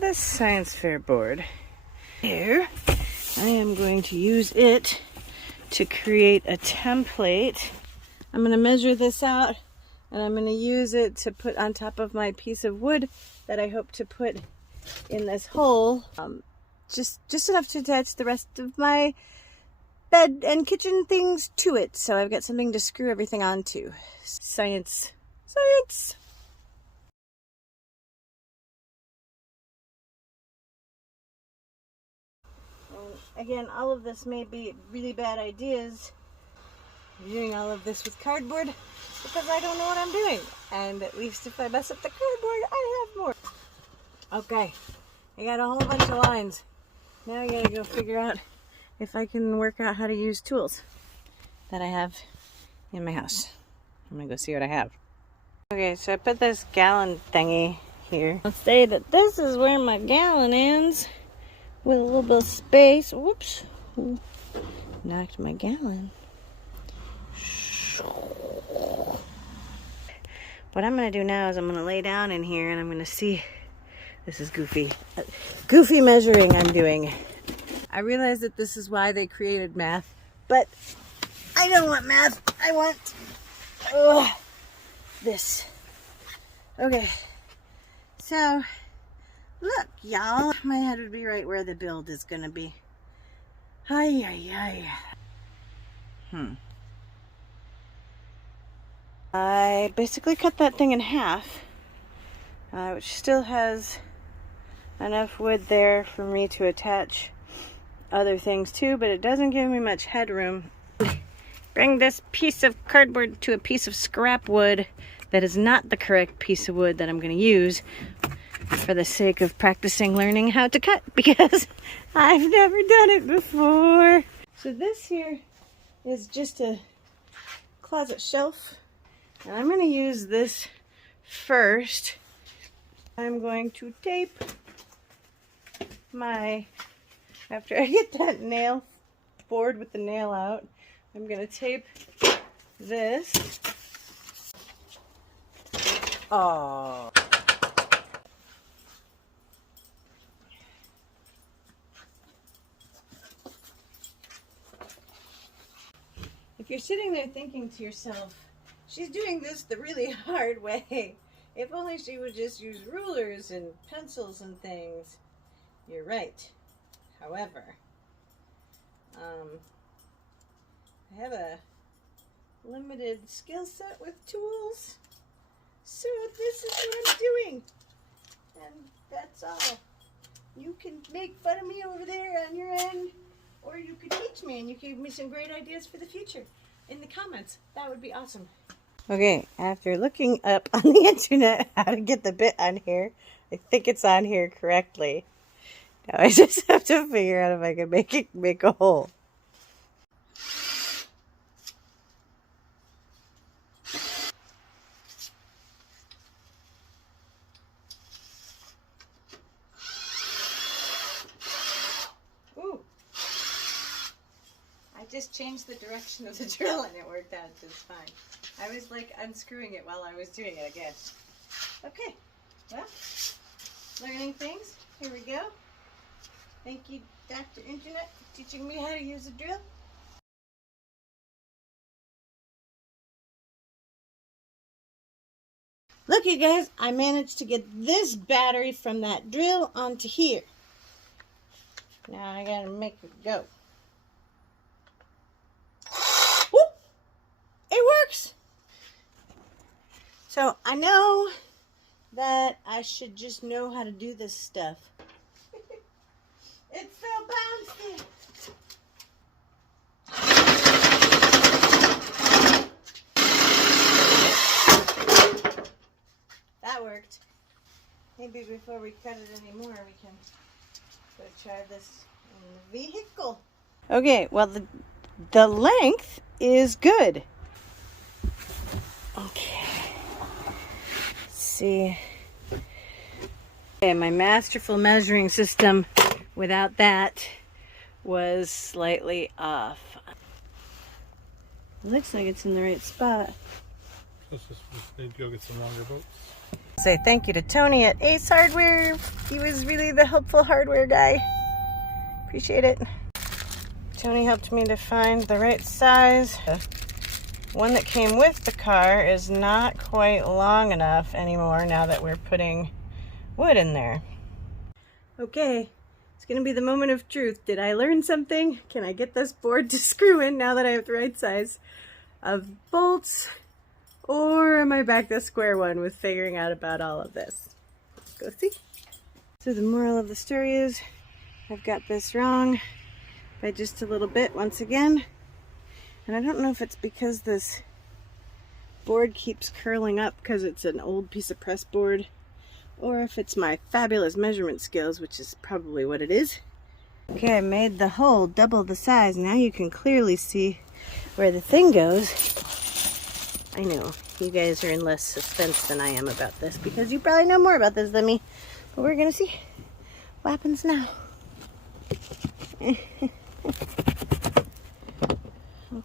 have this science fair board here. I am going to use it to create a template. I'm going to measure this out and I'm going to use it to put on top of my piece of wood that I hope to put in this hole. Just enough to attach the rest of my bed and kitchen things to it. So I've got something to screw everything onto. Science. Science! And again, all of this may be really bad ideas. I'm doing all of this with cardboard because I don't know what I'm doing. And at least if I mess up the cardboard, I have more. Okay, I got a whole bunch of lines. Now I gotta go figure out if I can work out how to use tools that I have in my house. I'm gonna go see what I have. Okay, so I put this gallon thingy here. Let's say that this is where my gallon ends with a little bit of space. Whoops, knocked my gallon. What I'm gonna do now is I'm gonna lay down in here and I'm gonna see. This is goofy. Goofy measuring I'm doing. I realize that this is why they created math, but I don't want math. I want this. Okay, so look, y'all. My head would be right where the build is gonna be. Ay, ay, ay. I basically cut that thing in half, which still has enough wood there for me to attach other things to, but it doesn't give me much headroom. Bring this piece of cardboard to a piece of scrap wood that is not the correct piece of wood that I'm going to use for the sake of practicing learning how to cut, because I've never done it before. So this here is just a closet shelf. And I'm going to use this first. I'm going to tape my, after I get that nail board with the nail out, I'm going to tape this. Oh. If you're sitting there thinking to yourself, she's doing this the really hard way. If only she would just use rulers and pencils and things. You're right. However, I have a limited skill set with tools. So this is what I'm doing. And that's all. You can make fun of me over there on your end, or you could teach me and you could give me some great ideas for the future in the comments. That would be awesome. Okay, after looking up on the internet how to get the bit on here, I think it's on here correctly. Now I just have to figure out if I can make a hole. Ooh. I just changed the direction of the drill and it worked out just fine. I was like unscrewing it while I was doing it again. Okay, well, learning things. Here we go. Thank you, Dr. Internet, for teaching me how to use a drill. Look, you guys, I managed to get this battery from that drill onto here. Now I gotta make it go. Whoop! It works! So I know that I should just know how to do this stuff. It's so bouncy. That worked. Maybe before we cut it anymore, we can go try this in the vehicle. Okay, well the length is good. Okay. See. Okay, my masterful measuring system without that was slightly off. It looks like it's in the right spot. Let's just need to go get some longer bolts. Say thank you to Tony at Ace Hardware. He was really the helpful hardware guy. Appreciate it. Tony helped me to find the right size. The one that came with the car is not quite long enough anymore now that we're putting wood in there. Okay, it's gonna be the moment of truth. Did I learn something? Can I get this board to screw in now that I have the right size of bolts? Or am I back to square one with figuring out about all of this? Let's go see. So the moral of the story is I've got this wrong by just a little bit once again. And I don't know if it's because this board keeps curling up because it's an old piece of press board, or if it's my fabulous measurement skills, which is probably what it is. Okay, I made the hole double the size. Now you can clearly see where the thing goes. I know, you guys are in less suspense than I am about this because you probably know more about this than me. But we're gonna see what happens now.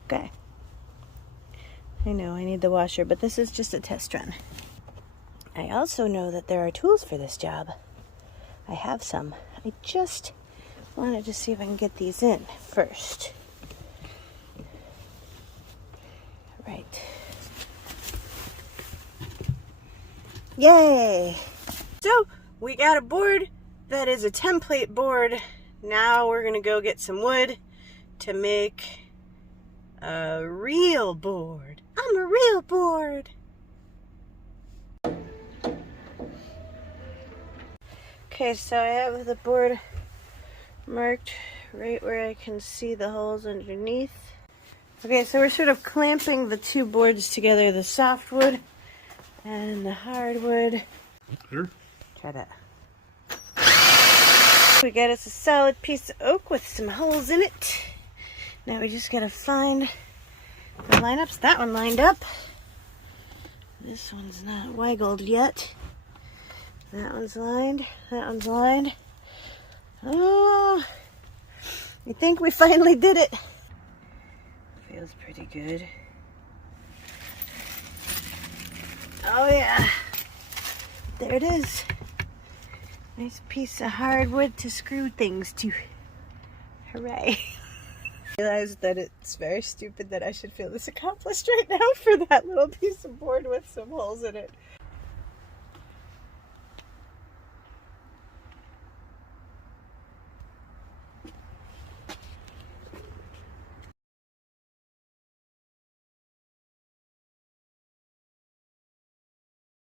Okay. I know I need the washer, but this is just a test run. I also know that there are tools for this job. I have some. I just wanted to see if I can get these in first. Right. Yay! So, we got a board that is a template board. Now we're gonna go get some wood to make a real board. I'm a real board! Okay, so I have the board marked right where I can see the holes underneath. Okay, so we're sort of clamping the two boards together, the softwood and the hardwood. Here? Try that. We got us a solid piece of oak with some holes in it. Now we just gotta find the lineups. That one lined up. This one's not waggled yet. That one's lined. That one's lined. Oh, I think we finally did it. Feels pretty good. Oh yeah. There it is. Nice piece of hardwood to screw things to. Hooray. I realized that it's very stupid that I should feel this accomplished right now for that little piece of board with some holes in it.